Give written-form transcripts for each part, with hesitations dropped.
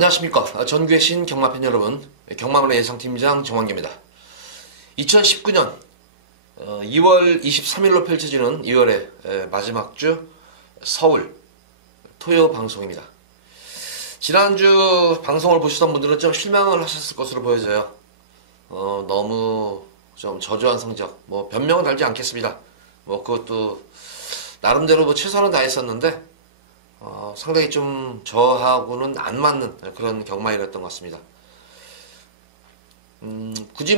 안녕하십니까. 전교의 경마팬 여러분, 경마문의 예상팀장 정환기입니다. 2019년 2월 23일로 펼쳐지는 2월의 마지막 주 서울 토요 방송입니다. 지난주 방송을 보시던 분들은 좀 실망을 하셨을 것으로 보여져요. 너무 좀 저조한 성적, 변명은 달지 않겠습니다. 그것도 나름대로 최선을 다했었는데 상당히 좀 저하고는 안 맞는 그런 경마일이었던 것 같습니다. 굳이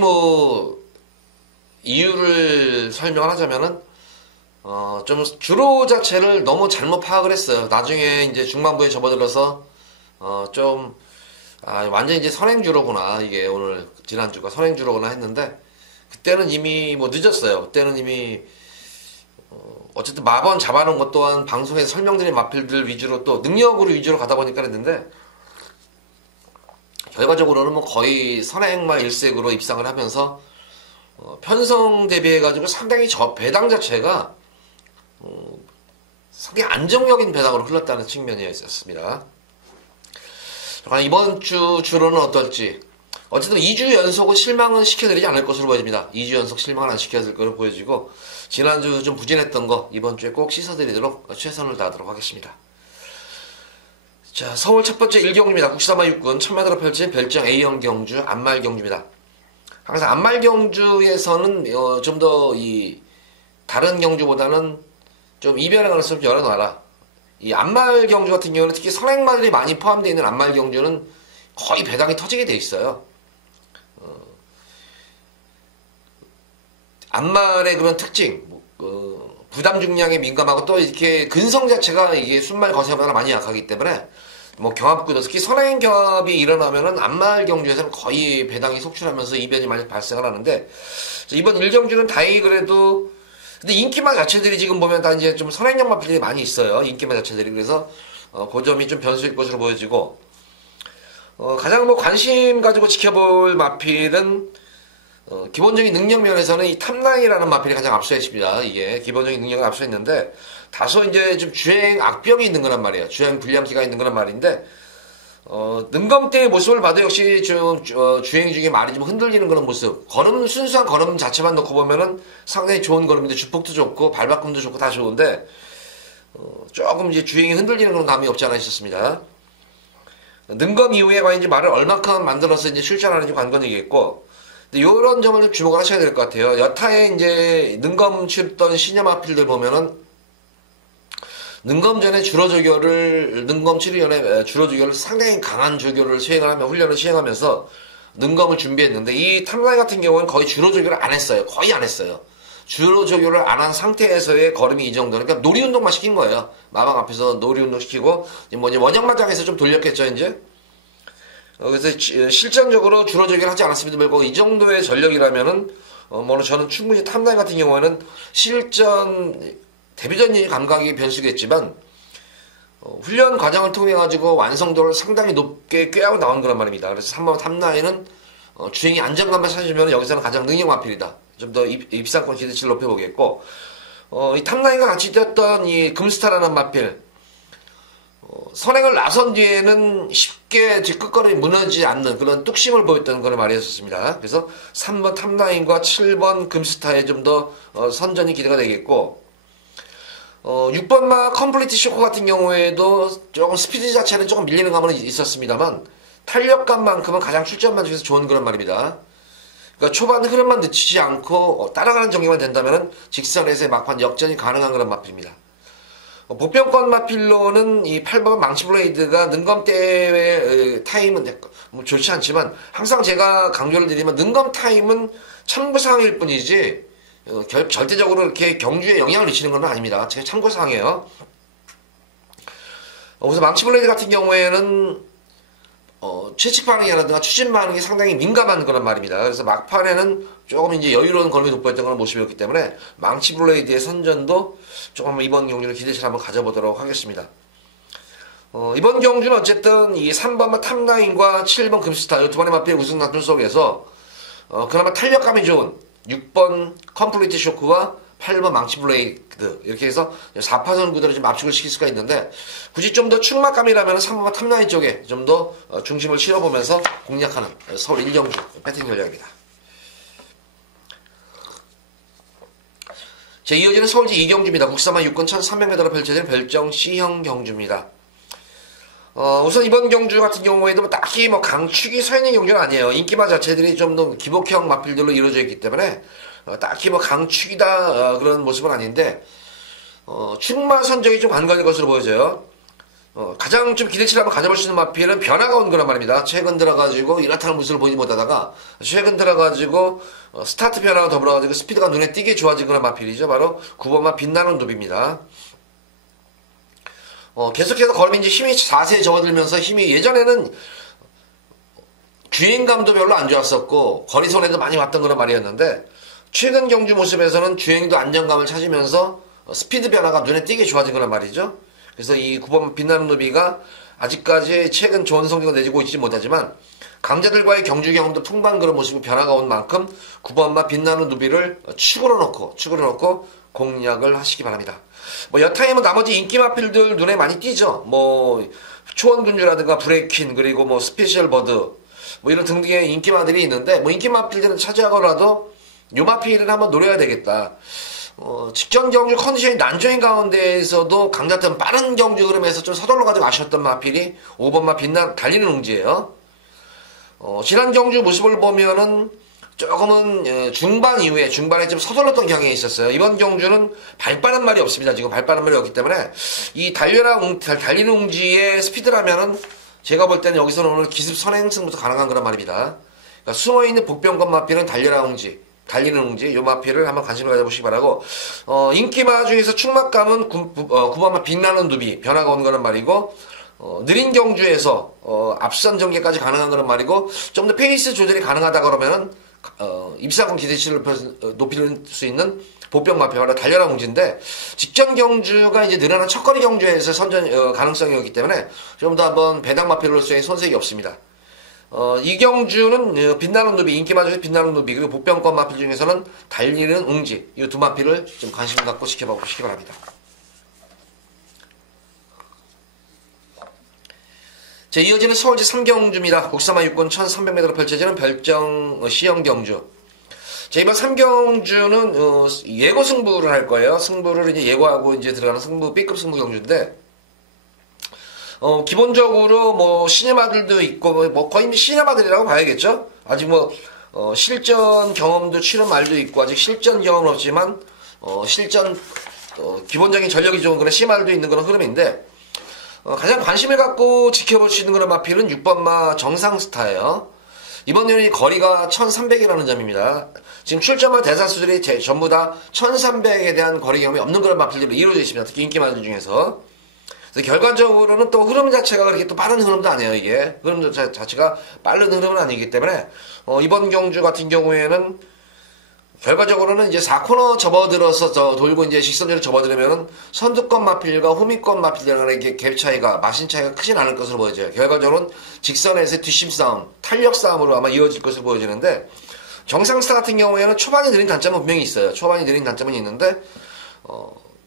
이유를 설명을 하자면은 좀 주로 자체를 너무 잘못 파악을 했어요. 나중에 이제 중반부에 접어들어서 완전 이제 선행주로구나, 이게 오늘 지난주가 선행주로구나 했는데, 그때는 이미 늦었어요. 그때는 이미 어쨌든 마번 잡아놓은 것 또한 방송에서 설명드린 마필들 위주로 또 능력으로 위주로 가다 보니까 그랬는데, 결과적으로는 거의 선행마 일색으로 입상을 하면서 편성 대비해가지고 상당히 저 배당 자체가 상당히 안정적인 배당으로 흘렀다는 측면이 있었습니다. 이번 주로는 어떨지, 어쨌든 2주 연속은 실망은 시켜드리지 않을 것으로 보여집니다. 2주 연속 실망은 안 시켜드릴 것으로 보여지고, 지난주 좀 부진했던 거 이번 주에 꼭 씻어드리도록 최선을 다하도록 하겠습니다. 자, 서울 첫 번째 1경주입니다. 국시사마 6군 1000m로 펼친 별정 A형 경주 안말 경주입니다. 항상 안말 경주에서는 좀 더 다른 경주보다는 좀 이변의 가능성을 열어놔라. 이 안말 경주 같은 경우는 특히 선행마들이 많이 포함되어 있는 안말 경주는 거의 배당이 터지게 돼 있어요. 안말의 그런 특징, 부담 중량에 민감하고 또 이렇게 근성 자체가 이게 순말 거세보다 많이 약하기 때문에 경합구도 특히 선행겹이 일어나면은 안말 경주에서는 거의 배당이 속출하면서 이변이 많이 발생을 하는데, 이번 1경주는 다행히 그래도 근데 인기마 자체들이 지금 보면 다 이제 좀 선행형 마필들이 많이 있어요. 인기마 자체들이. 그래서 그 점이 좀 변수일 것으로 보여지고, 가장 관심 가지고 지켜볼 마필은 기본적인 능력 면에서는 이 탑라인이라는 마필이 가장 앞서 있습니다. 이게 기본적인 능력이 앞서 있는데, 다소 이제 좀 주행 악병이 있는 거란 말이에요. 주행 불량기가 있는 거란 말인데, 능검 때의 모습을 봐도 역시 좀 주행 중에 말이 좀 흔들리는 그런 모습. 순수한 걸음 자체만 놓고 보면은 상당히 좋은 걸음인데, 주폭도 좋고 발바꿈도 좋고 다 좋은데, 조금 이제 주행이 흔들리는 그런 감이 없지 않아 있었습니다. 능검 이후에 과연 이제 말을 얼마큼 만들어서 이제 출전하는지 관건이겠고, 이런 점을 좀 주목을 하셔야 될 것 같아요. 여타에 이제 능검 치렀던 시녀 마필들 보면은 능검 전에 능검 치르기 전에 주로 조교를 상당히 강한 조교를 훈련을 시행하면서 능검을 준비했는데, 이 탑라인 같은 경우는 거의 주로 조교를 안 했어요. 거의 안 했어요. 주로 조교를 안 한 상태에서의 걸음이 이 정도. 그러니까 놀이 운동만 시킨 거예요. 마방 앞에서 놀이 운동 시키고, 원형마장에서 좀 돌렸겠죠, 이제. 그래서 실전적으로 주로 조교를 하지 않았음에도 불구하고 이 정도의 전력이라면은, 저는 충분히 탑라인 같은 경우에는 데뷔전 감각이 변수겠지만, 훈련 과정을 통해 가지고 완성도를 상당히 높게 꾀하고 나온 거란 말입니다. 그래서 3번 탑라인은 주행이 안정감을 찾으면 여기서는 가장 능력 마필이다. 좀 더 입상권 기대치를 높여보겠고, 이 탑라인과 같이 뛰었던 이 금스타라는 마필, 선행을 나선 뒤에는 쉽게 뒷끝걸음이 무너지지 않는 그런 뚝심을 보였던 걸 말했었습니다. 그래서 3번 탑라인과 7번 금스타에 좀 더 선전이 기대가 되겠고, 6번마 컴플리트 쇼크 같은 경우에도 조금 스피드 자체는 조금 밀리는 감은 있었습니다만, 탄력감만큼은 가장 출전만 중에서 좋은 그런 말입니다. 그러니까 초반 흐름만 늦추지 않고 따라가는 전개만 된다면 직선에서의 막판 역전이 가능한 그런 마필입니다. 보편권 마필로는 이 8번 망치블레이드가 능검 때의 타임은 좋지 않지만, 항상 제가 강조를 드리면 능검 타임은 참고사항일 뿐이지 절대적으로 이렇게 경주에 영향을 미치는 건 아닙니다. 제가 참고사항이에요. 그래서 망치블레이드 같은 경우에는 최측 반응이라든가 추진 반응이 상당히 민감한 거란 말입니다. 그래서 막판에는 조금 이제 여유로운 걸음이 돋보였던 그런 모습이었기 때문에 망치블레이드의 선전도 조금 이번 경주를 기대치를 한번 가져보도록 하겠습니다. 이번 경주는 어쨌든 이 3번 탑라인과 7번 금스타 이 두 번의 마필 우승 낙준 속에서 그나마 탄력감이 좋은 6번 컴플리트 쇼크와 8번 망치 블레이드 이렇게 해서 4파선 구도로 좀 압축을 시킬 수가 있는데 굳이 좀 더 충막감이라면 3번 탑라인 쪽에 좀 더 중심을 실어보면서 공략하는 서울 1경주 배팅 전략입니다. 제 이어지는 서울시 2경주입니다. 국사마 육군 1300m로 펼쳐진 별정 C형 경주입니다. 우선 이번 경주 같은 경우에도 딱히 강축이 서 있는 경주는 아니에요. 인기마 자체들이 좀 더 기복형 마필들로 이루어져 있기 때문에 딱히 강축이다 그런 모습은 아닌데 축마 선정이 좀 간과될 것으로 보여져요. 가장 좀 기대치를 한번 가져볼 수 있는 마필은 변화가 온 거란 말입니다. 최근 들어가지고 이렇다는 모습을 보지 못하다가 최근 들어가지고 스타트 변화와 더불어가지고 스피드가 눈에 띄게 좋아진 그런 마필이죠. 바로 9번마 빛나는 노비입니다. 계속해서 걸음이 이제 힘이 자세히 접어들면서 힘이 예전에는 주행감도 별로 안 좋았었고 거리 손해도 많이 왔던 그런 말이었는데 최근 경주 모습에서는 주행도 안정감을 찾으면서 스피드 변화가 눈에 띄게 좋아진 그런 말이죠. 그래서 이 9번 빛나는 노비가 아직까지 최근 좋은 성적을 내주고 있지 못하지만 강자들과의 경주 경험도 풍부한 그런 모습이 변화가 온 만큼 9번마 빛나는 노비를 축으로 놓고 공략을 하시기 바랍니다. 여타임은 나머지 인기 마필들 눈에 많이 띄죠. 초원군주라든가 브레이킨 그리고 스페셜 버드 이런 등등의 인기마들이 있는데 인기 마필들은 차지하더라도 요 마필을 한번 노려야 되겠다. 직전 경주 컨디션이 난조인 가운데에서도 강자점 빠른 경주 흐름에서 좀 서둘러 가지고 아쉬웠던 마필이 5번마 달리는 웅지예요. 지난 경주 모습을 보면은 조금은 중반에 좀 서둘렀던 경향이 있었어요. 이번 경주는 발빠른 말이 없습니다. 지금 발빠른 말이 없기 때문에 이 달리는 웅지의 스피드라면은 제가 볼 때는 여기서는 오늘 기습 선행승부터 가능한 그런 말입니다. 그러니까 숨어있는 복병권 마필은 달리는 웅지, 요 마필을 한번 관심을 가져보시기 바라고, 인기마 중에서 충막감은 9번마 빛나는 누비, 변화가 온 거는 말이고, 느린 경주에서, 앞선 전개까지 가능한 거는 말이고, 좀 더 페이스 조절이 가능하다 그러면은, 입사군 기대치를 높일 수 있는 보병 마필, 달려라 웅지인데, 직전 경주가 이제 늘어난 첫거리 경주에서 선전, 가능성이었기 때문에, 좀 더 한번 배당 마필로서의 손색이 없습니다. 이 경주는 빛나는 노비, 인기마 중에서 빛나는 노비, 그리고 복병권 마필 중에서는 달리는 웅지, 이 두 마필을 좀 관심 갖고 지켜보시기 바랍니다. 자, 이어지는 서울시 3경주입니다. 국사마 육군 1300m로 펼쳐지는 별정 C형 경주. 자, 이번 3경주는 예고 승부를 할 거예요. 승부를 이제 예고하고 이제 들어가는 승부, B급 승부 경주인데, 기본적으로 시네마들도 있고 거의 시네마들이라고 봐야겠죠. 아직 실전 경험도 치른 말도 있고 아직 실전 경험은 없지만 기본적인 전력이 좋은 그런 시말도 있는 그런 흐름인데 가장 관심을 갖고 지켜볼 수 있는 그런 마필은 6번마 정상스타예요. 이번 연이 거리가 1300이라는 점입니다. 지금 출전마 대사수들이 전부 다 1300에 대한 거리 경험이 없는 그런 마필들로 이루어져 있습니다. 특히 인기마들 중에서. 그래서 결과적으로는 또 흐름 자체가 그렇게 또 빠른 흐름도 아니에요, 이게. 흐름 자체가 빠른 흐름은 아니기 때문에, 이번 경주 같은 경우에는, 결과적으로는 이제 4코너 접어들어서 돌고 이제 직선으로 접어들으면은 선두권 마필과 후미권 마필 간의 갭 차이가, 마신 차이가 크진 않을 것으로 보여져요. 결과적으로는 직선에서의 뒷심 싸움, 탄력 싸움으로 아마 이어질 것으로 보여지는데, 정상스타 같은 경우에는 초반이 느린 단점은 분명히 있어요. 초반이 느린 단점은 있는데,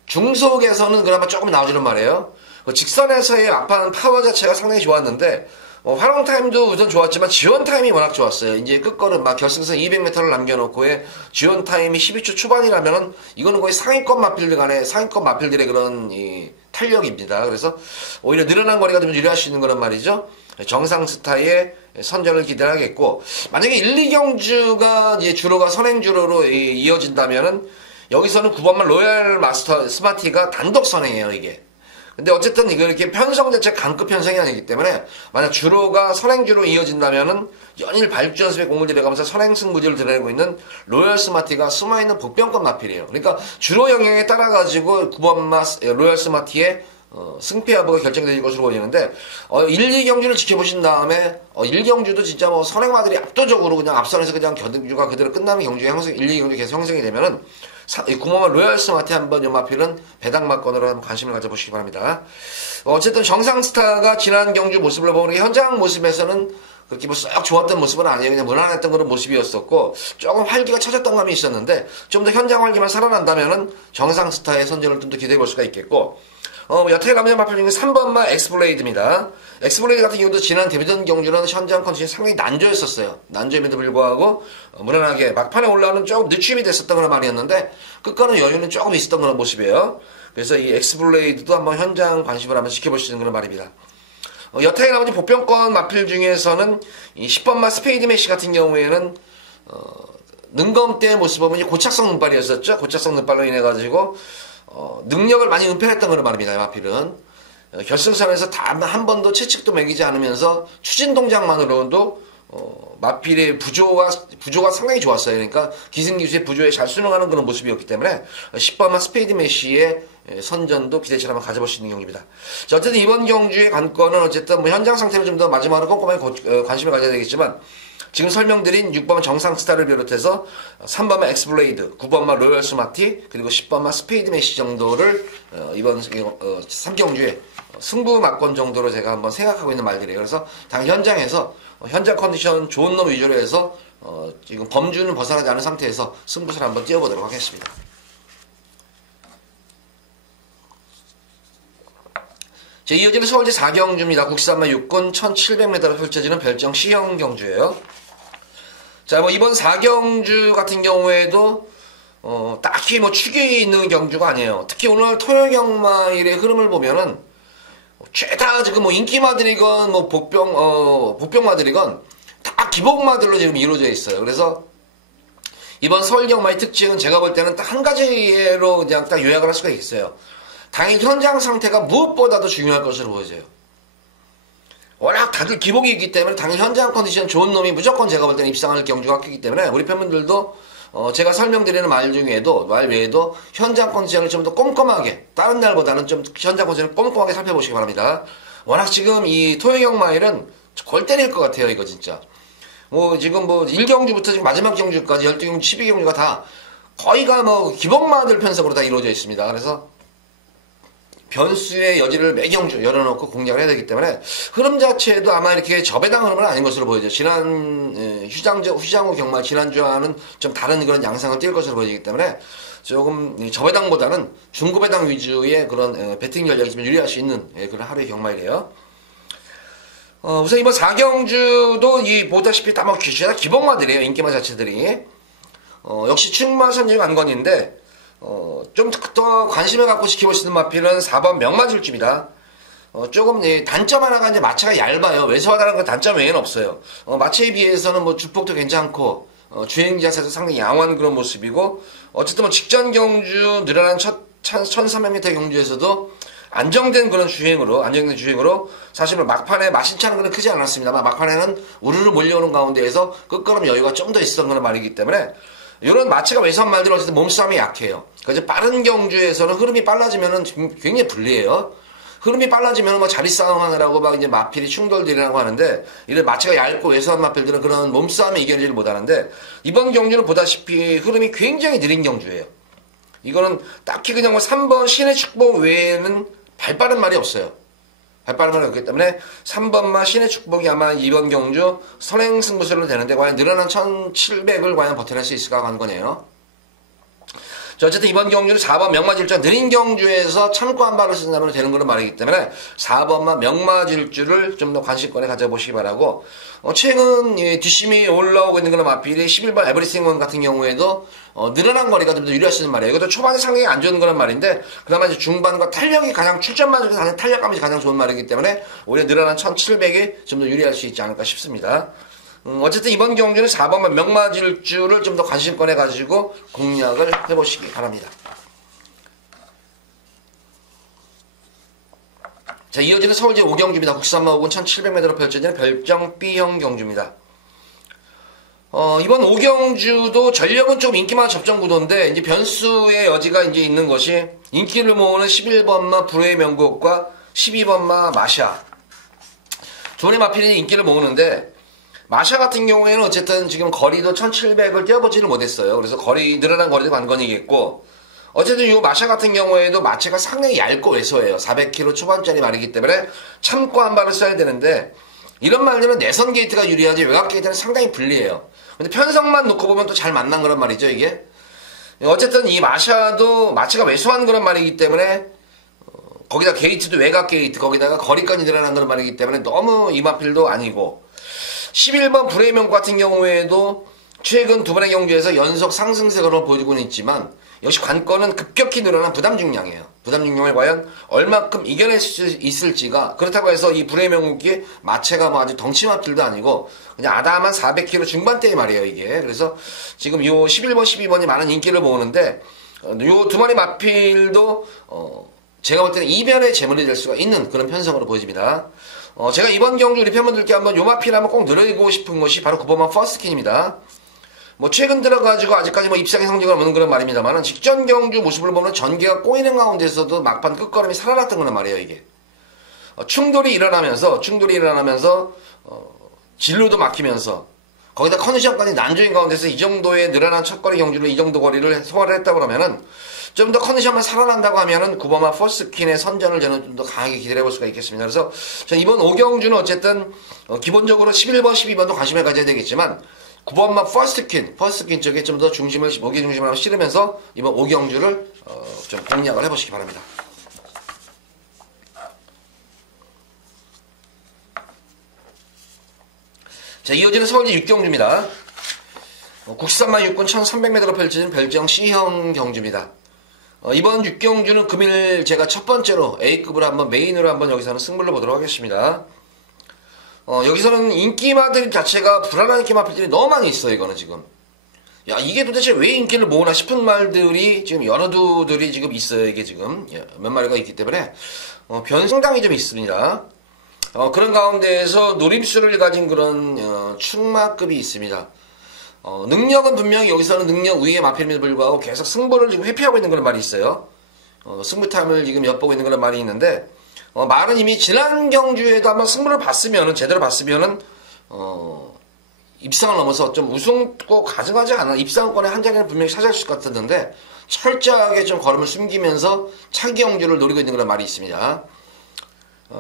중속에서는 그나마 조금 나오지는 말이에요. 직선에서의 앞판 파워 자체가 상당히 좋았는데 활용 타임도 우선 좋았지만 지원 타임이 워낙 좋았어요. 이제 끝걸음 결승선 200m를 남겨놓고의 지원 타임이 12초 초반이라면은 이거는 거의 상위권 마필들의 그런 탄력입니다. 그래서 오히려 늘어난 거리가 좀 유리할 수 있는 그런 말이죠. 정상 스타의 선전을 기대하겠고 만약에 1, 2경주가 이제 주로가 선행주로로 이어진다면은 여기서는 9번만 로얄 마스터 스마티가 단독 선행이에요, 이게. 근데 어쨌든 이렇게 편성 자체 강급 편성이 아니기 때문에 만약 주로가 선행주로 이어진다면은 연일 발주 연습에 공을 들여가면서 선행 승부지를 드러내고 있는 로얄 스마티가 숨어있는 복병권 마필이에요. 그러니까 주로 영향에 따라가지고 9번마 로얄 스마티의 승패 여부가 결정될 것으로 보이는데 1, 2경주를 지켜보신 다음에 1경주도 진짜 선행마들이 압도적으로 그냥 앞선에서 그냥 경주가 그대로 끝나는 경주의 1, 2경주 계속 형성이 되면은 9번마 로얄 스마티 한번 연마필은 배당마건으로 한번 관심을 가져보시기 바랍니다. 어쨌든 정상스타가 지난 경주 모습을 보는 현장 모습에서는 그렇게 뭐 썩 좋았던 모습은 아니에요. 그냥 무난했던 그런 모습이었었고 조금 활기가 찾았던 감이 있었는데 좀 더 현장 활기만 살아난다면은 정상 스타의 선전을 좀 더 기대해 볼 수가 있겠고 여태 남자 마필 중에 3번마 엑스블레이드입니다. 엑스블레이드 같은 경우도 지난 데뷔전 경주는 현장 컨디션이 상당히 난조했었어요. 난조임에도 불구하고 무난하게 막판에 올라오는 조금 늦춤이 됐었던 그런 말이었는데 끝가는 여유는 조금 있었던 그런 모습이에요. 그래서 이 엑스블레이드도 한번 현장 관심을 한번 지켜볼 수 있는 그런 말입니다. 여타의 나머지 보편권 마필 중에서는 이 10번마 스페이드 메시 같은 경우에는 능검대의 모습 보면 고착성 눈발이었었죠. 고착성 눈발로 인해가지고 능력을 많이 은폐했던 그런 말입니다. 마필은 결승선에서 단 한 번도 채찍도 매기지 않으면서 추진 동작만으로도 마필의 부조가 상당히 좋았어요. 그러니까 기승기수의 부조에 잘 순응하는 그런 모습이었기 때문에 10번마 스페이드 메시의 선전도 기대치 한번 가져볼 수 있는 경기입니다. 자, 어쨌든 이번 경주의 관건은 어쨌든 뭐 현장 상태를 좀 더 마지막으로 꼼꼼하게 관심을 가져야 되겠지만 지금 설명드린 6번마 정상 스타를 비롯해서 3번마 엑스블레이드, 9번마 로열 스마티, 그리고 10번마 스페이드 메시 정도를 이번 3경주에 승부 막권 정도로 제가 한번 생각하고 있는 말들이에요. 그래서 당 현장에서 현장 컨디션 좋은 놈 위주로 해서 지금 범주는 벗어나지 않은 상태에서 승부수를 한번 띄워보도록 하겠습니다. 자, 이어지는 서울제 4경주입니다. 국산마 6군 1700m로 펼쳐지는 별정 C형 경주예요. 자, 뭐 이번 4경주 같은 경우에도 딱히 뭐 축이 있는 경주가 아니에요. 특히 오늘 토요경마일의 흐름을 보면은 죄다 지금 뭐 인기마들이건 뭐 복병마들이건 다 기복마들로 지금 이루어져 있어요. 그래서 이번 서울경마의 특징은 제가 볼 때는 딱 한 가지로 그냥 딱 요약을 할 수가 있어요. 당연히 현장 상태가 무엇보다도 중요할 것으로 보여져요. 워낙 다들 기복이 있기 때문에 당연히 현장 컨디션 좋은 놈이 무조건 제가 볼 때는 입상할 경주가 크기 때문에 우리 팬분들도 제가 설명드리는 말 외에도 현장 컨디션을 좀 더 꼼꼼하게 다른 날보다는 좀 현장 컨디션을 꼼꼼하게 살펴보시기 바랍니다. 워낙 지금 이 토요경 마일은 골 때릴 것 같아요. 이거 진짜 뭐 지금 뭐 1경주부터 지금 마지막 경주까지 12경주 12경주가 다 거의가 뭐 기복마들 편성으로 다 이루어져 있습니다. 그래서 변수의 여지를 매경주 열어놓고 공략을 해야 되기 때문에 흐름 자체도 아마 이렇게 저배당 흐름은 아닌 것으로 보여져요. 지난 휴장후 경마 지난주와는 좀 다른 그런 양상을 띌 것으로 보여지기 때문에 조금 저배당보다는 중고배당 위주의 그런 배팅 전략이 좀 유리할 수 있는 그런 하루의 경마이래요. 우선 이번 4경주도 보다시피 다 뭐 기복마들이에요. 인기마 자체들이 역시 충마 선정 관건인데 좀 더 관심을 갖고 지켜볼 수 있는 마필은 4번 명마질주입니다. 조금 단점 하나가 이제 마차가 얇아요. 왜소하다는 건 단점 외에는 없어요. 마차에 비해서는 뭐 주폭도 괜찮고 주행 자세도 상당히 양호한 그런 모습이고 어쨌든 뭐 직전 경주 늘어난 1300m 경주에서도 안정된 주행으로 사실 막판에 마신차는 그런 크지 않았습니다만 막판에는 우르르 몰려오는 가운데에서 끝걸음 여유가 좀 더 있었던 그런 말이기 때문에 이런 마차가 외소한 말들은 어쨌든 몸싸움이 약해요. 그래서 빠른 경주에서는 흐름이 빨라지면은 굉장히 불리해요. 흐름이 빨라지면 뭐 자리 싸움 하느라고 막 이제 마필이 충돌들이라고 하는데 이런 마차가 얇고 외소한 마필들은 그런 몸싸움에 이겨내지를 못하는데 이번 경주는 보다시피 흐름이 굉장히 느린 경주예요. 이거는 딱히 그냥 뭐 3번 신의 축복 외에는 발빠른 말이 없어요. 발빠른 말이 없기 때문에 3번마 신의 축복이 아마 이번 경주 선행 승부수로 되는데 과연 늘어난 1700을 과연 버텨낼 수 있을까 하는 거네요. 자, 어쨌든 이번 경주는 4번 명마질주가 느린 경주에서 참고 한 발을 쓴다면 되는 그런 말이기 때문에 4번마 명마질주를 좀 더 관심권에 가져보시기 바라고 최근 뒷심이 올라오고 있는 그런 마필이 11번 에브리싱원 같은 경우에도 늘어난 거리가 좀 더 유리할 수 있는 말이에요. 이것도 초반에 상당히 안 좋은 그런 말인데 그나마 이제 중반과 탄력이 가장 출전만 중에서 탄력감이 가장 좋은 말이기 때문에 오히려 늘어난 1700이 좀 더 유리할 수 있지 않을까 싶습니다. 어쨌든 이번 경주는 4번만 명마질주를 좀 더 관심권에 가지고 공략을 해보시기 바랍니다. 자, 이어지는 서울제 5경주입니다. 국산마 5군 1700m로 펼쳐지는 별정 B형 경주입니다. 이번 5경주도 전력은 좀 인기만 접전 구도인데 이제 변수의 여지가 이제 있는 것이 인기를 모으는 11번마 불후의 명곡과 12번마 마샤 두 번의 마필이 인기를 모으는데 마샤 같은 경우에는 어쨌든 지금 거리도 1700을 뛰어보지를 못했어요. 그래서 늘어난 거리도 관건이겠고 어쨌든 이 마샤 같은 경우에도 마체가 상당히 얇고 왜소해요. 400kg 초반짜리 말이기 때문에 참고 한 발을 써야 되는데 이런 말들은 내선 게이트가 유리하지 외곽 게이트는 상당히 불리해요. 근데 편성만 놓고 보면 또 잘 만난 거란 말이죠, 이게. 어쨌든 이 마차가 왜소한 그런 말이기 때문에 거기다 게이트도 외곽 게이트, 거기다가 거리까지 늘어난 그런 말이기 때문에 너무 이마필도 아니고 11번 브레이먼 같은 경우에도 최근 두 번의 경주에서 연속 상승세로 보여주고는 있지만 역시 관건은 급격히 늘어난 부담 중량이에요. 부담 중량을 과연 얼마큼 이겨낼 수 있을지가, 그렇다고 해서 이 브레이먼국이 마체가 뭐 아주 덩치 마필도 아니고 그냥 아담한 400kg 중반대의 말이에요, 이게. 그래서 지금 요 11번, 12번이 많은 인기를 모으는데 요 두 마리 마필도 제가 볼 때는 이변의 제물이 될 수가 있는 그런 편성으로 보여집니다. 제가 이번 경주 우리 팬분들께 한번 요 마필 한번 꼭 늘리고 싶은 것이 바로 9번만 퍼스트킨입니다. 뭐 최근 들어가지고 아직까지 뭐 입상의 성적을 없는 그런 말입니다만 직전 경주 모습을 보면 전개가 꼬이는 가운데서도 막판 끝걸음이 살아났던 거란 말이에요, 이게. 충돌이 일어나면서 진로도 막히면서 거기다 컨디션까지 난조인 가운데서 이 정도의 늘어난 첫거리 경주로 이 정도 거리를 소화를 했다고 그러면은 좀 더 컨디션만 살아난다고 하면은 9번마 퍼스트킨의 선전을 저는 좀 더 강하게 기대해 볼 수가 있겠습니다. 그래서 전 이번 5경주는 어쨌든 기본적으로 11번, 12번도 관심을 가져야 되겠지만 9번마 퍼스트킨 쪽에 좀 더 무게 중심을 한번 실으면서 이번 5경주를 좀 공략을 해보시기 바랍니다. 자, 이어지는 서울제 6경주입니다. 국산만 육군 1300m로 펼쳐진 별정 C형 경주입니다. 이번 6경주는 금일 제가 첫 번째로 A급으로 한번 메인으로 한번 여기서는 승부를 보도록 하겠습니다. 여기서는 인기마들 자체가 불안한 인기마들이 너무 많이 있어요, 이거는 지금. 야, 이게 도대체 왜 인기를 모으나 싶은 말들이 지금 여러 두들이 지금 있어요, 이게 지금. 몇 마리가 있기 때문에. 변성당이 좀 있습니다. 그런 가운데에서 노림수를 가진 그런, 충마급이 있습니다. 능력은 분명히 여기서는 능력 우위의 마필임에도 불구하고 계속 승부를 지금 회피하고 있는 그런 말이 있어요. 승부탐을 지금 엿보고 있는 그런 말이 있는데, 말은 이미 지난 경주에도 한번 승부를 제대로 봤으면은, 입상을 넘어서 좀 우승 꼭 가져가지 않아. 입상권의 한 자리는 분명히 차지할 수 같았는데, 철저하게 좀 걸음을 숨기면서 차기 경주를 노리고 있는 그런 말이 있습니다.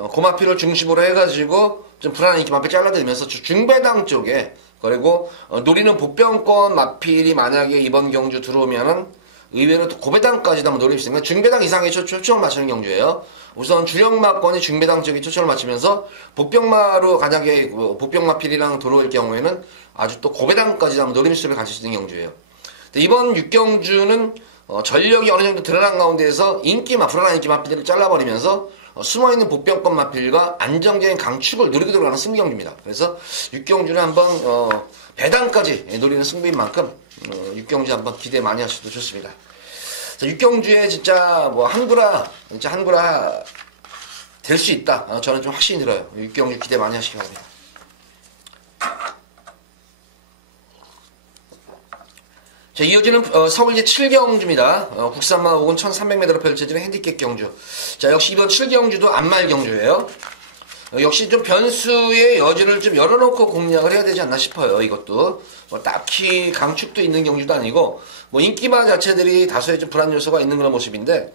고마필을 중심으로 해가지고 좀 불안한 인기 마필 잘라들면서 중배당 쪽에, 그리고 노리는 복병권 마필이 만약에 이번 경주 들어오면은 의외로 또 고배당까지도 한번 노릴 수 있으니까 중배당 이상의 초점을 맞추는 경주예요. 우선 주력마권이 중배당 쪽에 초점을 맞추면서 복병마로 만약에 복병마필이랑 들어올 경우에는 아주 또 고배당까지도 한번 노림수를 가질 수 있는 경주예요. 이번 6경주는 전력이 어느 정도 드러난 가운데에서 불안한 인기 마필들을 잘라버리면서 숨어있는 복병권 마필과 안정적인 강축을 노리고 들어가는 승경주입니다. 그래서 6경주는 한번 배당까지 노리는 승부인 만큼 6경주 한번 기대 많이 하셔도 좋습니다. 자, 6경주에 진짜 뭐 한구라 될 수 있다. 저는 좀 확신이 들어요. 6경주 기대 많이 하시기 바랍니다. 자, 이어지는 서울제 7경주입니다. 국산마 혹은 1300m로 펼쳐지는 핸디캡 경주. 자, 역시 이번 7경주도 안말 경주예요. 역시 좀 변수의 여지를 좀 열어놓고 공략을 해야 되지 않나 싶어요. 이것도 뭐 딱히 강축도 있는 경주도 아니고 뭐 인기마 자체들이 다소의 좀 불안 요소가 있는 그런 모습인데,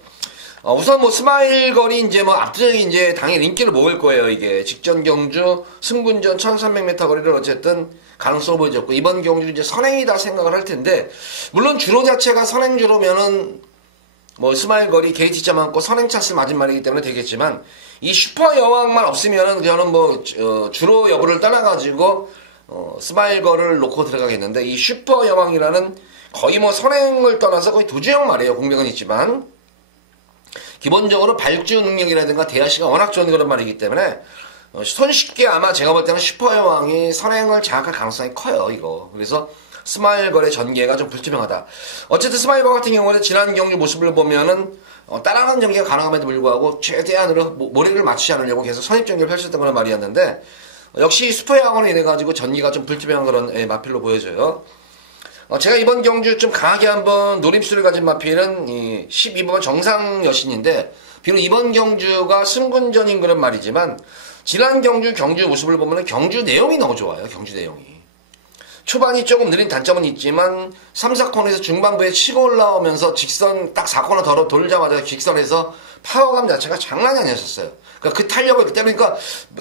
우선 뭐 스마일 거리 이제 뭐 압도적인 이제 당연히 인기를 모을 거예요. 이게 직전 경주 승군전 1300m 거리를 어쨌든 가능성을 보여줬고, 이번 경주 이제 선행이다 생각을 할 텐데, 물론 주로 자체가 선행주로면은 뭐 스마일 거리 게이트자 많고 선행 찬스 맞은 말이기 때문에 되겠지만, 이 슈퍼 여왕만 없으면은 저는 뭐 주로 여부를 떠나가지고 스마일 거를 놓고 들어가겠는데, 이 슈퍼 여왕이라는 거의 뭐 선행을 떠나서 거의 도주형 말이에요. 공백은 있지만 기본적으로 발주 능력이라든가 대하시가 워낙 좋은 그런 말이기 때문에 손쉽게 아마 제가 볼 때는 슈퍼 여왕이 선행을 장악할 가능성이 커요, 이거. 그래서 스마일 거의 전개가 좀 불투명하다. 어쨌든 스마일 거 같은 경우는 지난 경주 모습을 보면은 따라가는 전개가 가능함에도 불구하고 최대한으로 모래를 맞추지 않으려고 계속 선입 전개를 펼쳤던 그런 말이었는데, 역시 슈퍼 여왕으로 인해가지고 전개가 좀 불투명한 그런 마필로 보여져요. 제가 이번 경주 좀 강하게 한번 노림수를 가진 마필은 이 12번 정상 여신인데, 비록 이번 경주가 승군전인 그런 말이지만 지난 경주 모습을 보면 경주 내용이 너무 좋아요. 경주 내용이 초반이 조금 느린 단점은 있지만 3, 4코너에서 중반부에 치고 올라오면서 직선 딱 4코너 덜어 돌자마자 직선에서 파워감 자체가 장난이 아니었어요. 그러니까 그 탄력을 그때 그러니까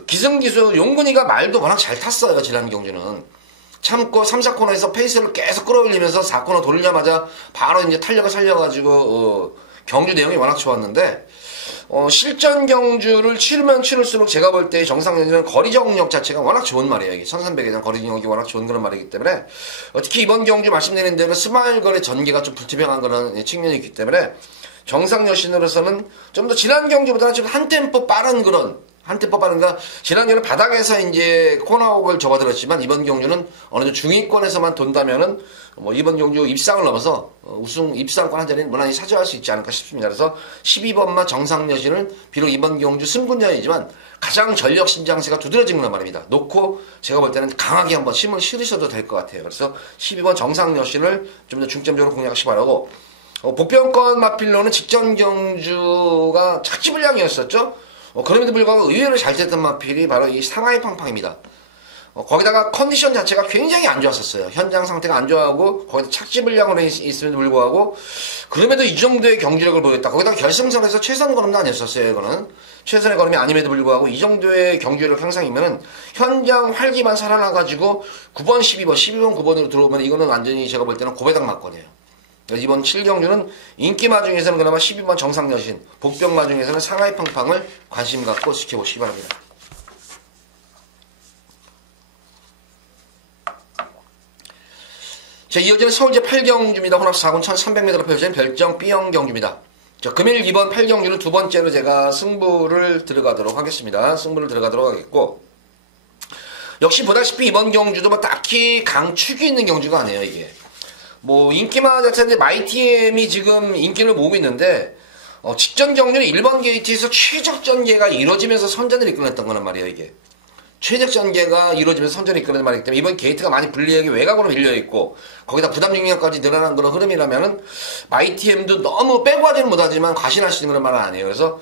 기승기수 용근이가 말도 워낙 잘 탔어요. 지난 경주는. 참고 3, 4코너에서 페이스를 계속 끌어올리면서 4코너 돌리자마자 바로 이제 탄력을 살려가지고 경주 내용이 워낙 좋았는데 실전 경주를 치르면 치를수록 제가 볼 때 정상연이는 거리 적응력 자체가 워낙 좋은 말이에요. 이게 1300에 대한 거리 적응력이 워낙 좋은 그런 말이기 때문에 특히 이번 경주 말씀드린 대로 스마일걸의 전개가 좀 불투명한 그런 측면이 있기 때문에 정상여신으로서는 좀 더 지난 경주보다는 좀 한 템포 빠른 그러니까 지난 경주는 바닥에서 이제 코너웍을 접어들었지만 이번 경주는 어느 정도 중위권에서만 돈다면은 뭐 이번 경주 입상을 넘어서 우승 입상권 한 자리는 무난히 차지할 수 있지 않을까 싶습니다. 그래서 12번마 정상여신을 비록 이번 경주 승분전이지만 가장 전력 신장세가 두드러진 건 말입니다. 놓고 제가 볼 때는 강하게 한번 힘을 실으셔도 될 것 같아요. 그래서 12번 정상여신을 좀 더 중점적으로 공략하시기 바라고 복병권 마필로는 직전 경주가 착지불량이었었죠. 그럼에도 불구하고 의외로 잘 됐던 마필이 바로 이 상하이 팡팡입니다. 거기다가 컨디션 자체가 굉장히 안 좋았었어요. 현장 상태가 안 좋아하고 거기다 착지불량으로 있음에도 불구하고 그럼에도 이 정도의 경주력을 보였다. 거기다가 결승선에서 최선 걸음도 아니었었어요. 이거는 최선의 걸음이 아님에도 불구하고 이 정도의 경주력 향상이면은 현장 활기만 살아나가지고 9번, 12번 9번으로 들어오면 이거는 완전히 제가 볼 때는 고배당 맞거든요. 이번 7경주는 인기마 중에서는 그나마 12번 정상여신, 복병마 중에서는 상하이 팡팡을 관심 갖고 지켜보시기 바랍니다. 자, 이어지는 서울제 8경주입니다. 혼합 4군 1300m로 펼쳐진 별정 B형 경주입니다. 자, 금일 이번 8경주는 두 번째로 제가 승부를 들어가도록 하겠습니다. 역시 보다시피 이번 경주도 뭐 딱히 강축이 있는 경주가 아니에요, 이게. 뭐 인기마 자체는 마이티엠이 지금 인기를 모으고 있는데 직전 경주는 1번 게이트에서 최적 전개가 이루어지면서 선전을 이끌어냈던 거란 말이에요. 이게 최적 전개가 이루어지면서 선전을 이끌어낸 말이기 때문에 이번 게이트가 많이 불리하게 외곽으로 밀려있고 거기다 부담 중량까지 늘어난 그런 흐름이라면은 마이티엠도 너무 빼고 하지는 못하지만 과신할 수 있는 그런 말은 아니에요. 그래서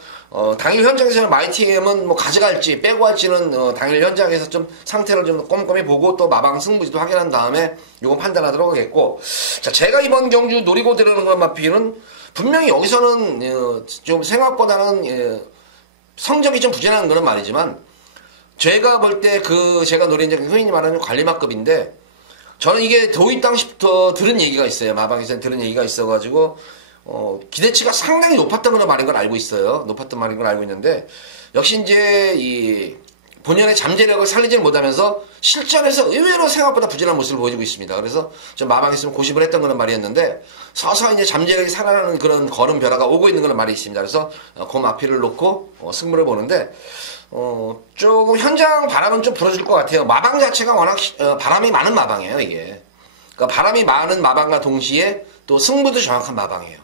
당일 현장에서는 마이티엠은 뭐 가져갈지 빼고 할지는 당일 현장에서 좀 상태를 좀 꼼꼼히 보고 또 마방 승부지도 확인한 다음에 요거 판단하도록 하겠고, 자, 제가 이번 경주 노리고 들어오는 건 마피는 분명히 여기서는 좀 생각보다는 성적이 좀 부진한 그런 말이지만 제가 볼 때 제가 노리는 흔히 말하는 관리마급인데 저는 이게 도입 당시부터 들은 얘기가 있어요. 마방에서 들은 얘기가 있어가지고 기대치가 상당히 높았던 그런 말인 걸 알고 있어요. 높았던 말인 걸 알고 있는데 역시 이제 이 본연의 잠재력을 살리지 못하면서 실전에서 의외로 생각보다 부진한 모습을 보여주고 있습니다. 그래서 좀 마방에 있으면 고심을 했던 그런 말이었는데 서서히 이제 잠재력이 살아나는 그런 걸음 변화가 오고 있는 그런 말이 있습니다. 그래서 그 마피를 놓고 승부를 보는데 조금 현장 바람은 좀 불어줄 것 같아요. 마방 자체가 워낙 바람이 많은 마방이에요, 이게. 그러니까 바람이 많은 마방과 동시에 또 승부도 정확한 마방이에요.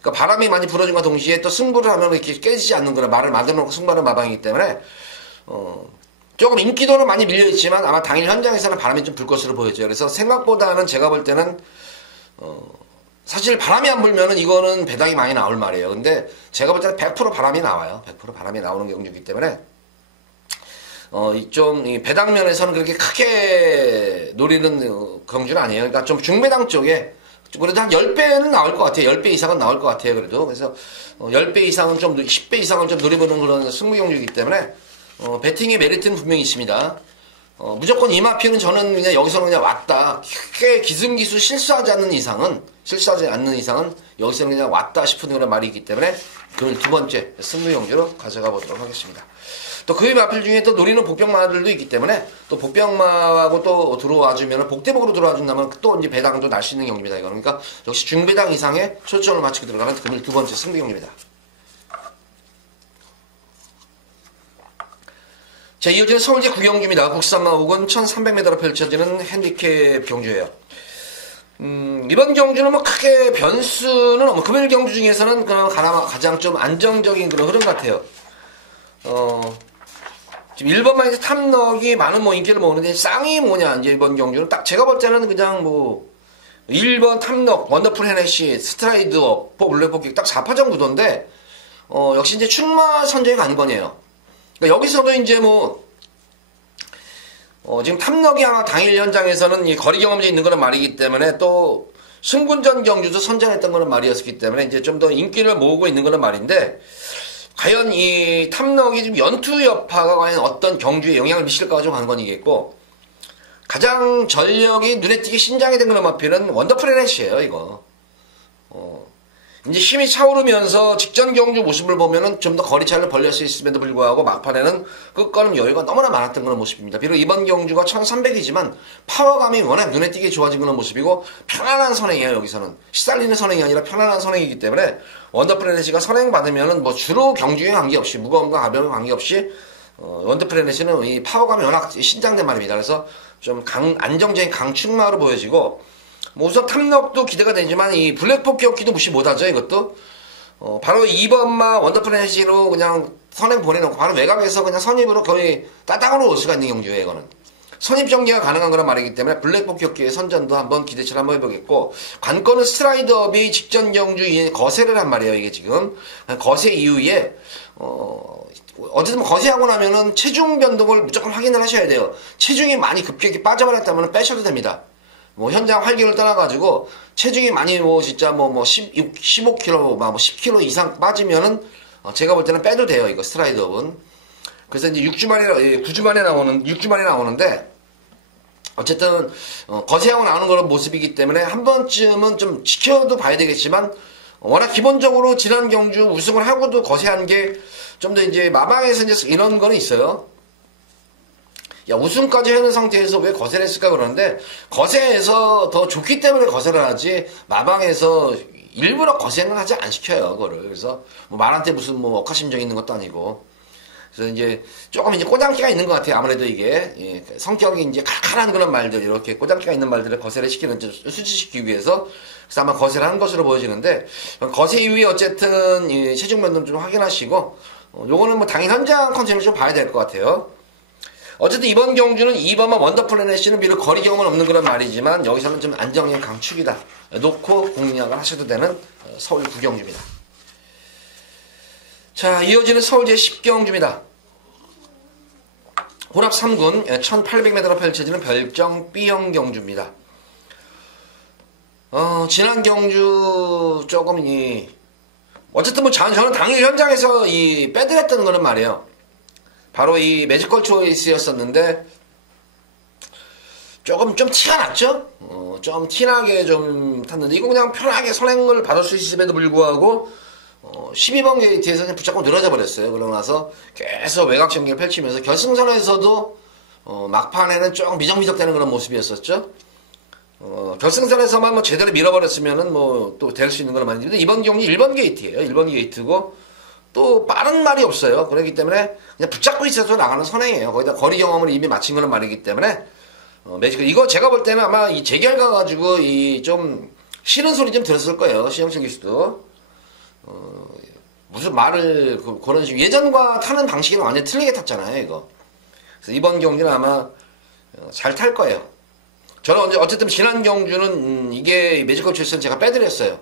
그러니까 바람이 많이 불어준과 동시에 또 승부를 하면 이렇게 깨지지 않는 그런 말을 만들어놓고 승부하는 마방이기 때문에 조금 인기도는 많이 밀려있지만 아마 당일 현장에서는 바람이 좀 불 것으로 보여져요. 그래서 생각보다는 제가 볼 때는 사실 바람이 안 불면은 이거는 배당이 많이 나올 말이에요. 근데 제가 볼 때는 100% 바람이 나와요. 100% 바람이 나오는 경주이기 때문에 좀 배당면에서는 그렇게 크게 노리는 경주는 아니에요. 그러니까 좀 중배당 쪽에 그래도 한 10배는 나올 것 같아요. 10배 이상은 나올 것 같아요. 그래도 그래서 10배 이상은 좀 10배 이상은 좀 노려보는 그런 승부 경주이기 때문에 배팅의 메리트는 분명히 있습니다. 무조건 이 마피는 저는 그냥 여기서는 그냥 왔다. 크게 기승기수 실수하지 않는 이상은 여기서는 그냥 왔다 싶은 그런 말이 있기 때문에 그걸 두 번째 승부 경주로 가져가 보도록 하겠습니다. 또 그의 마필 중에 또 노리는 복병마들도 있기 때문에 또 복병마하고 또 들어와주면 복대복으로 들어와준다면 또 이제 배당도 날 수 있는 경기입니다. 이거는 그러니까 역시 중배당 이상의 초점을 맞추고 들어가는 금일 두 번째 승부 경기입니다. 자, 이어지는 서울제 9경주입니다. 국산마 5군 1300m로 펼쳐지는 핸디캡 경주예요. 이번 경주는 뭐 크게 변수는 금일 경주 중에서는 가장 좀 안정적인 그런 흐름 같아요. 지금 1번만 이제 탐넉이 많은 뭐 인기를 모으는데 쌍이 뭐냐, 이제 이번 경주는 딱 제가 볼 때는 그냥 뭐 1번 탐넉, 원더풀 헤네시, 스트라이드어, 블랙포키 딱 4파전 구도인데 역시 이제 출마 선정이 관건이에요. 그러니까 여기서도 이제 지금 탐넉이 아마 당일 현장에서는 이 거리 경험이 있는 거는 말이기 때문에 또 승군전 경주도 선전했던 거는 말이었기 때문에 이제 좀 더 인기를 모으고 있는 거는 말인데 과연 이 탐록이 좀 연투 여파가 과연 어떤 경주에 영향을 미칠까 좀 관건이겠고, 가장 전력이 눈에 띄게 신장이 된 그런 마필은 원더프레넷이에요, 이거. 이제 힘이 차오르면서 직전 경주 모습을 보면은 좀 더 거리차를 벌릴 수 있음에도 불구하고 막판에는 끝걸음 여유가 너무나 많았던 그런 모습입니다. 비록 이번 경주가 1300이지만 파워감이 워낙 눈에 띄게 좋아진 그런 모습이고 편안한 선행이에요. 여기서는 시달리는 선행이 아니라 편안한 선행이기 때문에 원더프레넷이가 선행 받으면은 뭐 주로 경주에 관계없이 무거움과 가벼움 관계없이 원더프레넷은 이 파워감이 워낙 신장된 말입니다. 그래서 좀 안정적인 강축마로 보여지고, 뭐 우선 탐록도 기대가 되지만 이 블랙포키어키도 무시 못하죠. 이것도 바로 2번마 원더프레넷으로 그냥 선행 보내놓고 바로 외곽에서 그냥 선입으로 거의 따닥으로 올 수가 있는 경주예요. 이거는 선입 전개가 가능한 그런 말이기 때문에 블랙포키어키의 선전도 한번 기대치를 한번 해보겠고, 관건은 스트라이드업이 직전 경주 거세를 한 말이에요. 이게 지금 거세 이후에 어쨌든 거세하고 나면은 체중 변동을 무조건 확인을 하셔야 돼요. 체중이 많이 급격히 빠져버렸다면 빼셔도 됩니다. 뭐 현장 활기를 떠나가지고 체중이 많이 뭐 진짜 뭐 15kg, 뭐 10kg 이상 빠지면은 제가 볼 때는 빼도 돼요. 이거 스트라이드업은. 그래서 이제 6주 만에 9주 만에 나오는데 어쨌든 거세하고 나오는 그런 모습이기 때문에 한 번쯤은 좀 지켜도 봐야 되겠지만, 워낙 기본적으로 지난 경주 우승을 하고도 거세한 게 좀 더 이제 마방에서 이제 이런 거는 있어요. 야, 우승까지 하는 상태에서 왜 거세를 했을까 그러는데, 거세에서 더 좋기 때문에 거세를 하지 마방에서 일부러 거세는 하지 안 시켜요. 그거를. 그래서 뭐 말한테 무슨 뭐 억하심정 있는 것도 아니고. 그래서 이제 조금 이제 꼬장기가 있는 것 같아요. 아무래도 이게 성격이 이제 칼칼한 그런 말들, 이렇게 꼬장기가 있는 말들을 거세를 시키는, 수치시키기 위해서. 그래서 아마 거세를 한 것으로 보여지는데, 거세 이후에 어쨌든 체중 변동 좀 확인하시고, 요거는 뭐 당연히 현장 컨셉을 좀 봐야 될 것 같아요. 어쨌든 이번 경주는 2번만 원더플래닛은 비록 거리 경험은 없는 그런 말이지만 여기서는 좀 안정형 강축이다 놓고 공략을 하셔도 되는 서울 구경주입니다. 자, 이어지는 서울제 10경주입니다. 혼합 3군 1800m로 펼쳐지는 별정 B형 경주입니다. 지난 경주 조금 어쨌든 뭐 저는 당일 현장에서 빼드렸던 거는 말이에요. 바로 이 매지컬 초이스였었는데 조금 좀 티가 났죠? 좀 티나게 좀 탔는데, 이거 그냥 편하게 선행을 받을 수 있음에도 불구하고 12번 게이트에서 그냥 붙잡고 늘어져 버렸어요. 그러고 나서 계속 외곽 전개를 펼치면서 결승선에서도 막판에는 조금 미적미적 되는 그런 모습이었었죠. 결승선에서만 뭐 제대로 밀어버렸으면은 뭐 또 될 수 있는 건 맞는데, 이번 경기 1번 게이트예요. 1번 게이트고 또 빠른 말이 없어요. 그렇기 때문에 그냥 붙잡고 있어서 나가는 선행이에요. 거기다 거리 경험을 이미 마친 그런 말이기 때문에 매지컬 이거 제가 볼 때는 아마 이 재결과 가지고 좀 싫은 소리 좀 들었을 거예요. 시영철 교수도 무슨 말을 그런 식으로 예전과 타는 방식이랑 완전 틀리게 탔잖아요. 이거. 그래서 이번 경기는 아마 잘 탈 거예요. 저는 어쨌든 지난 경주는 이게 매지컬 초이스는 제가 빼드렸어요.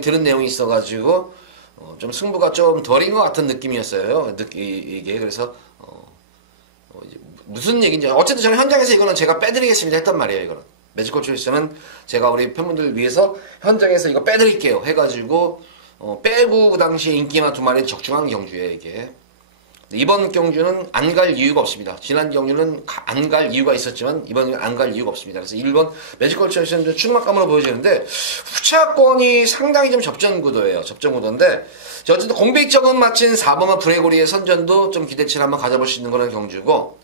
들은 내용이 있어가지고 좀 승부가 좀 덜인 것 같은 느낌이었어요. 이게. 그래서 무슨 얘기인지 어쨌든 저는 현장에서 이거는 제가 빼드리겠습니다 했단 말이에요. 이거는 매지컬 초이스는 제가 우리 팬분들 위해서 현장에서 이거 빼드릴게요 해가지고 빼고 그 당시에 인기만 2마리 적중한 경주예요. 이게. 이번 경주는 안 갈 이유가 없습니다. 지난 경주는 안 갈 이유가 있었지만 이번 경주는 안 갈 이유가 없습니다. 그래서 1번 매지컬 초이스는 좀 출막감으로 보여지는데, 후차권이 상당히 좀 접전 구도예요. 접전 구도인데 어쨌든 공백적은 마친 4번만 브레고리의 선전도 좀 기대치를 한번 가져볼 수 있는 그런 경주고,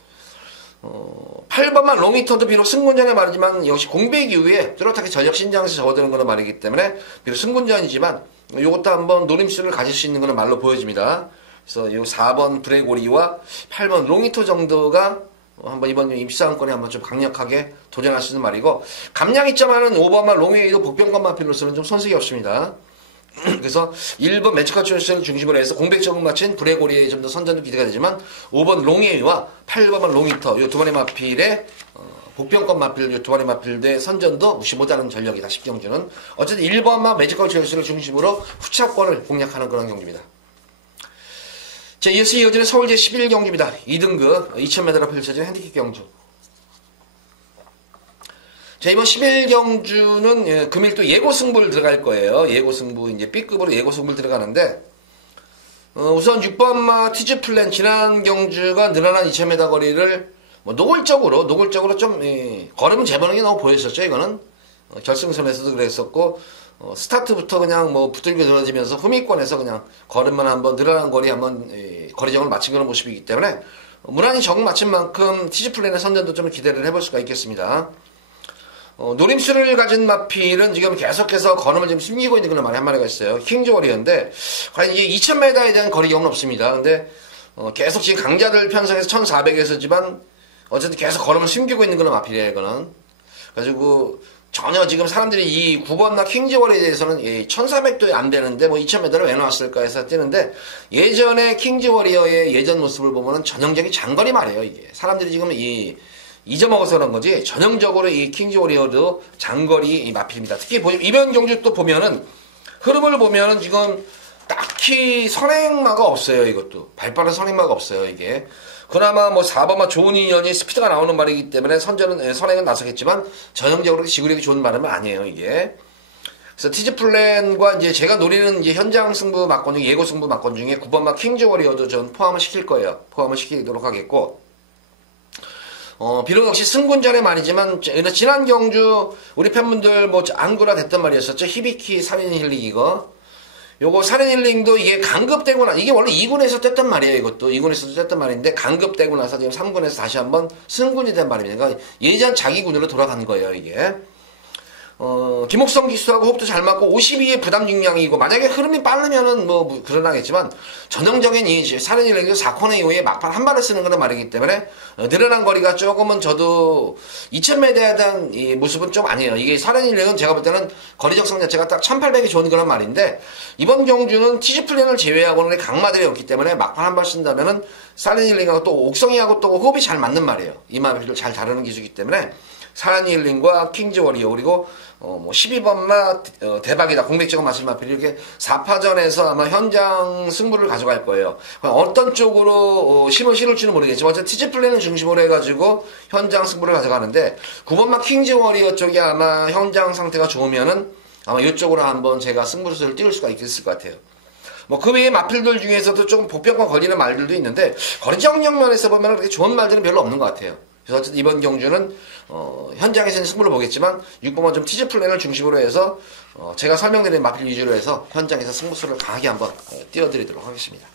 8번만 롱히터도 비록 승군전에 말이지만 역시 공백 이후에 뚜렷하게 전력 신장에서 접어드는 그런 말이기 때문에 비록 승군전이지만 이것도 한번 노림수를 가질 수 있는 그런 말로 보여집니다. 그래서 이 4번 브레고리와 8번 롱히터 정도가 한번 이번 입상권에 한번 좀 강력하게 도전할 수 있는 말이고, 감량 입점하는 5번만 롱웨이도 복병권 마필로서는 좀 손색이 없습니다. 그래서 1번 매치컬 초이스를 중심으로 해서 공백적은 마친 브레고리의 좀 더 선전도 기대가 되지만 5번 롱웨이와 8번만 롱히터 이 두 마리 마필의 복병권 마필 이 두 마리 마필의 선전도 무시 못하는 전력이다. 10경주는 어쨌든 1번만 매지컬 초이스를 중심으로 후차권을 공략하는 그런 경주입니다. 자, 이어서 이어지는 서울제 11경주입니다. 2등급 2000m로 펼쳐진 핸디캡 경주. 자, 이번 11경주는 금일 또 예고 승부를 들어갈 거예요. 예고 승부, 이제 B급으로 예고 승부를 들어가는데, 우선 6번마 티즈플랜 지난 경주가 늘어난 2000m 거리를 뭐 노골적으로 좀 걸으면 재보는 게 너무 보였었죠. 이거는 결승선에서도 그랬었고 스타트부터 그냥 뭐 붙들고 늘어지면서 후미권에서 그냥 걸음만 한번 늘어난 거리 한번 거리정을 마친 그런 모습이기 때문에 무난히 정 마친 만큼 티즈플랜의 선전도 좀 기대를 해볼 수가 있겠습니다. 노림수를 가진 마필은 지금 계속해서 걸음을 지금 숨기고 있는 그런 말이 한 마리가 있어요. 킹즈워리어인데 과연 이게 2000m에 대한 거리경은 없습니다. 근데 계속 지금 강자들 편성에서 1400에서지만 어쨌든 계속 걸음을 숨기고 있는 그런 마필이에요. 이거는 그래가지고 전혀 지금 사람들이 이 9번나 킹즈워리어에 대해서는 1400도 안 되는데 뭐 2000m를 왜 나왔을까 해서 뛰는데 예전에 킹즈워리어의 예전 모습을 보면은 전형적인 장거리 말이에요. 이게 사람들이 지금 잊어먹어서 그런 거지 전형적으로 이 킹즈워리어도 장거리 마필입니다. 특히 이번 경주 또 보면은 흐름을 보면은 지금 딱히 선행마가 없어요. 이것도 발빠른 선행마가 없어요. 이게 그나마 뭐 4번마 좋은 인연이 스피드가 나오는 말이기 때문에 선행은 나서겠지만 전형적으로 지구력이 좋은 말은 아니에요. 이게 그래서 티즈플랜과 이제 제가 노리는 이제 현장 승부 막권 중 예고 승부 막권 중에 9번마 킹즈워리어도 전 포함을 시킬 거예요. 포함을 시키도록 하겠고. 비록 역시 승군전의 말이지만, 지난 경주, 우리 팬분들 뭐, 안구라 됐던 말이었었죠. 히비키 살인 힐링 이거. 요거 살인 힐링도 이게 강급되고 이게 원래 2군에서 뗐던 말이에요, 이것도. 2군에서도 뗐던 말인데, 강급되고 나서 지금 3군에서 다시 한번 승군이 된 말입니다. 그러니까 예전 자기 군으로 돌아간 거예요, 이게. 김옥성 기수하고 호흡도 잘 맞고 52의 부담 중량이고 만약에 흐름이 빠르면은 뭐 그러나겠지만 전형적인 이 살인일랭도 4코너 이후에 막판 한 발을 쓰는 그런 말이기 때문에 늘어난 거리가 조금은 저도 2000m에 대한 이 모습은 좀 아니에요. 이게 살인일랭은 제가 볼 때는 거리 적성 자체가 딱 1800이 좋은 그런 말인데 이번 경주는 티즈플랜을 제외하고는 강마들이 없기 때문에 막판 한 발 쓴다면은 살인일랭하고 또 옥성이하고 또 호흡이 잘 맞는 말이에요. 이 마비를 잘 다루는 기수이기 때문에 사란힐링과 킹즈워리어 그리고 뭐 12번마 대박이다 공백적인 마실 마필 이렇게 4파전에서 아마 현장 승부를 가져갈 거예요. 어떤 쪽으로 힘을 실을지는 모르겠지만 어쨌든 티즈플랜을 중심으로 해가지고 현장 승부를 가져가는데 9번마 킹즈워리어 쪽이 아마 현장 상태가 좋으면은 아마 이쪽으로 한번 제가 승부수를 띄울 수가 있을 것 같아요. 뭐 그 외에 마필들 중에서도 좀 보편과 걸리는 말들도 있는데 거리정력 면에서 보면 그렇게 좋은 말들은 별로 없는 것 같아요. 그래서 어쨌든 이번 경주는 현장에서는 승부를 보겠지만 6번만 좀 티즈플랜을 중심으로 해서 제가 설명드린 마필 위주로 해서 현장에서 승부수를 강하게 한번 띄워드리도록 하겠습니다.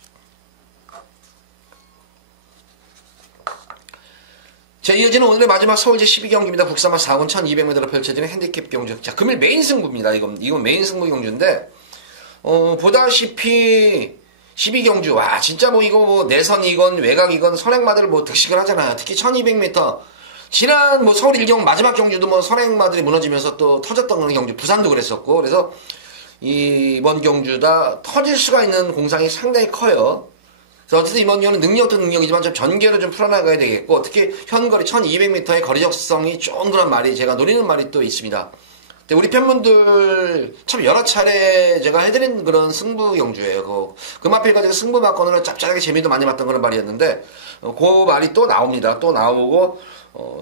자, 이어지는 오늘의 마지막 서울제 12경기입니다. 국산마 4군 1200m로 펼쳐지는 핸디캡 경주. 자, 금일 메인 승부입니다. 이건 메인 승부 경주인데 보다시피 12경주, 와, 진짜 뭐 이거 뭐 내선이건 외곽이건 선행마들 뭐 득식을 하잖아요. 특히 1200m. 지난 뭐 서울 1경 마지막 경주도 뭐 선행마들이 무너지면서 또 터졌던 그런 경주, 부산도 그랬었고, 그래서 이번 경주다 터질 수가 있는 공상이 상당히 커요. 그래서 어쨌든 이번 경우는 능력도 능력이지만 좀 전개를 좀 풀어나가야 되겠고, 특히 현거리 1200m의 거리 적성이 좋은 그런 말이 제가 노리는 말이 또 있습니다. 우리 팬분들 참 여러 차례 제가 해드린 그런 승부 경주예요. 그 마필과 제가 승부 막건으로 짭짤하게 재미도 많이 봤던 그런 말이었는데 그 말이 또 나옵니다. 또 나오고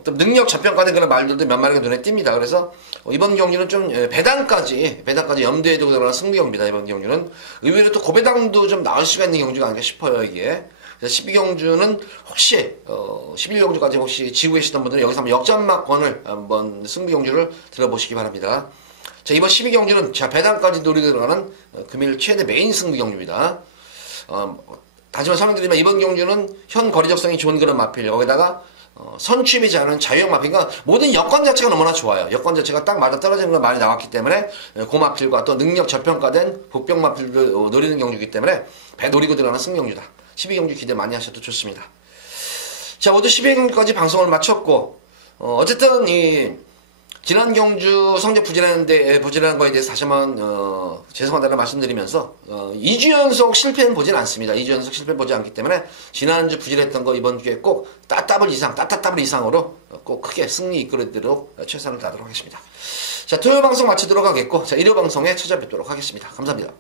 또 능력 저평가된 그런 말들도 몇 마리가 눈에 띕니다. 그래서 이번 경기는 좀 배당까지 염두에 두고 들어가는 승부 경기입니다. 이번 경기는 의외로 또 고배당도 좀 나올 수가 있는 경주가 아닐까 싶어요. 이게. 12경주는 혹시 11경주까지 혹시 지고 계시던 분들은 여기서 한번 역전막권을 한번 승부경주를 들어보시기 바랍니다. 자, 이번 12경주는 자 배당까지 노리고 들어가는 금일 최대 메인 승부경주입니다. 다시 한번 설명드리면 이번 경주는 현 거리 적성이 좋은 그런 마필 여기다가 선취비지 않은 자유형 마필, 그러니까 모든 여건 자체가 너무나 좋아요. 여건 자체가 딱 맞아 떨어지는 건 많이 나왔기 때문에 그 마필과 또 능력 저평가된 복병 마필을 노리는 경주이기 때문에 배 노리고 들어가는 승경주다. 12경주 기대 많이 하셔도 좋습니다. 자, 모두 12경주까지 방송을 마쳤고 어쨌든 지난 경주 성적 부진한 거에 대해서 다시 한번 죄송하다는 말씀드리면서 2주 연속 실패는 보진 않습니다. 2주 연속 실패 보지 않기 때문에 지난주 부진했던 거 이번 주에 꼭 따따블 이상으로 꼭 크게 승리 이끌도록 최선을 다하도록 하겠습니다. 자, 토요일 방송 마치도록 하겠고 자, 일요 방송에 찾아뵙도록 하겠습니다. 감사합니다.